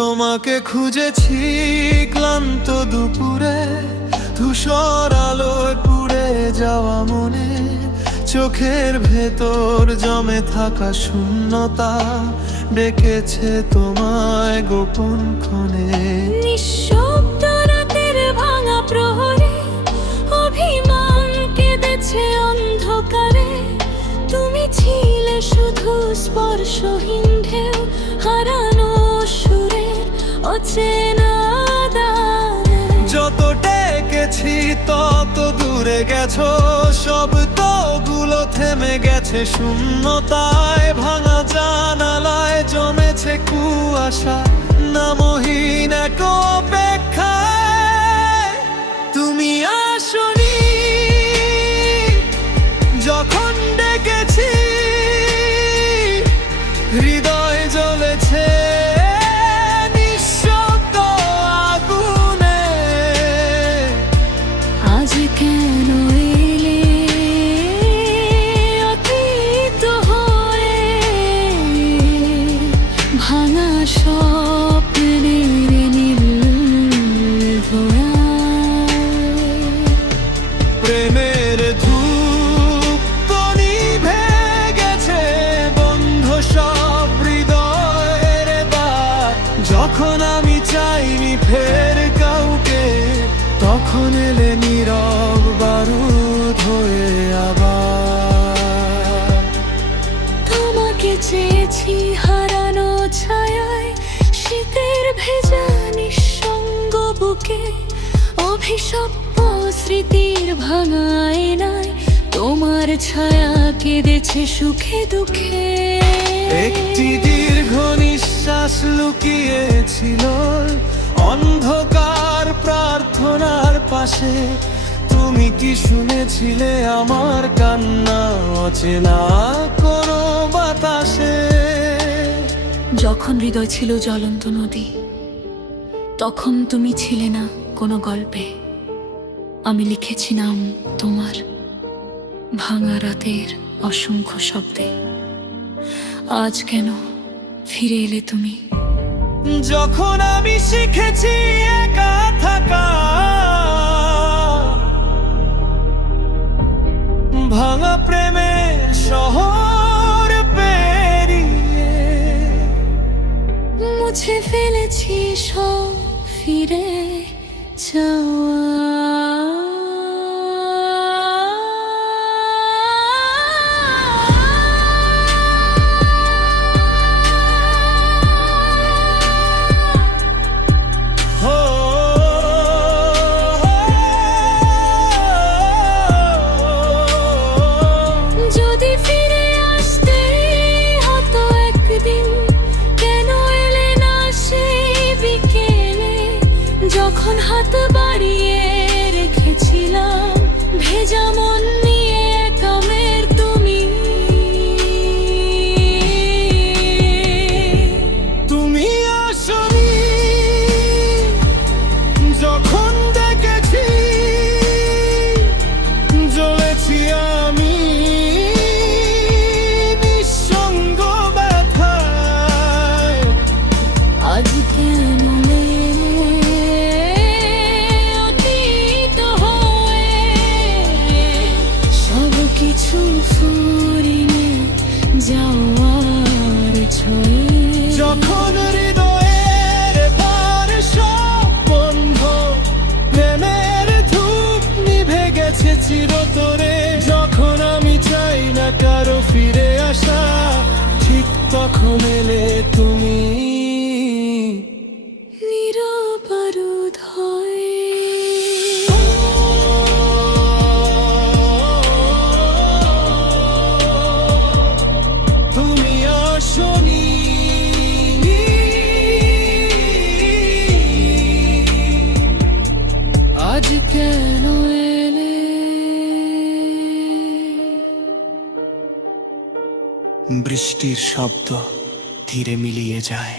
তোমাকে খুঁজেছি ক্লান্ত দুপুরে, ধূসর আলোয় পুড়ে যাওয়া মনে, চোখের ভেতর জমে থাকা শূন্যতা ডেকেছে তোমায় গোপন ক্ষণে। নিঃশব্দ রাতের ভাঙা প্রহরে অভিমান কেঁদেছে অন্ধকারে। তুমি ছিলে শুধু স্পর্শহীন ঢেউ, হারানো সুরের অচেনা দানে। যত ডেকেছি তত দূরে গেছো, শব্দগুলো থেমে গেছে শূন্যতায়। ভাঙা জানালায় জমেছে কুয়াশা, নামহীন এক অপেক্ষায়। তুমি আসনি যখন ডেকেছি, হৃদয় জ্বলেছে নিঃশব্দ আগুনে। আজ কেন এলে অতীত হয়ে, ভাঙা স্বপ্নের নির্ভয়ায়। প্রেমের ধূপ তো নিভে গেছে, বন্ধ সব হৃদয়ের দ্বার। যখন আমি চাইনি ফের কাউকে, তখন এলে নীরব বারুদ হয়ে আবার। তোমাকে চেয়েছি হারানো ছায়ায়, শীতের ভেজা নিঃসঙ্গ বুকে। অভিশপ্ত স্মৃতির ভাঙা আয়নায় তোমার ছায়া কেঁদেছে সুখে দুঃখে। একটি দীর্ঘ নিঃশ্বাস লুকিয়েছিল অন্ধকার প্রার্থনার পাশে। তুমি কি শুনেছিলে আমার কান্না অচেনা কোনো বাতাসে? যখন হৃদয় ছিল জ্বলন্ত নদী, তখন তুমি ছিলে না কোনো গল্পে। আমি লিখেছিলাম তোমার ভাঙা রাতের অসংখ্য শব্দে। আজ কেন ফিরে এলে তুমি? যখন আমি শিখেছি একা থাকা, ভাঙা প্রেমের শহর পেরিয়ে, মুছে ফেলেছি সব ফিরে যাওয়া। যদি ফিরে আসতে হতো একদিন, কেন এলে না সেই বিকেলে? যখন হাত বাড়িয়ে রেখেছিলাম ভেজা মন নিয়ে কামের তুমি। তুমি আসনি যখন দেখেছি, জ্বলেছি আমি নিঃসঙ্গ ব্যথায়। আজ কেন অতীত হয়ে, সব কিছু ফুরিয়ে যাওয়ার ছয়ে। যখন হৃদয়ের ভার সব বন্ধ, প্রেমের ধূপ নিভে গেছে চিরতরে। যখন আমি চাই না কারো ফিরে আসা, ঠিক তখন এলে তুমি। নীরব বারুদ হয়ে। তুমি আসনি আজ কেন এলে? বৃষ্টির শব্দ ধীরে মিলিয়ে যায়।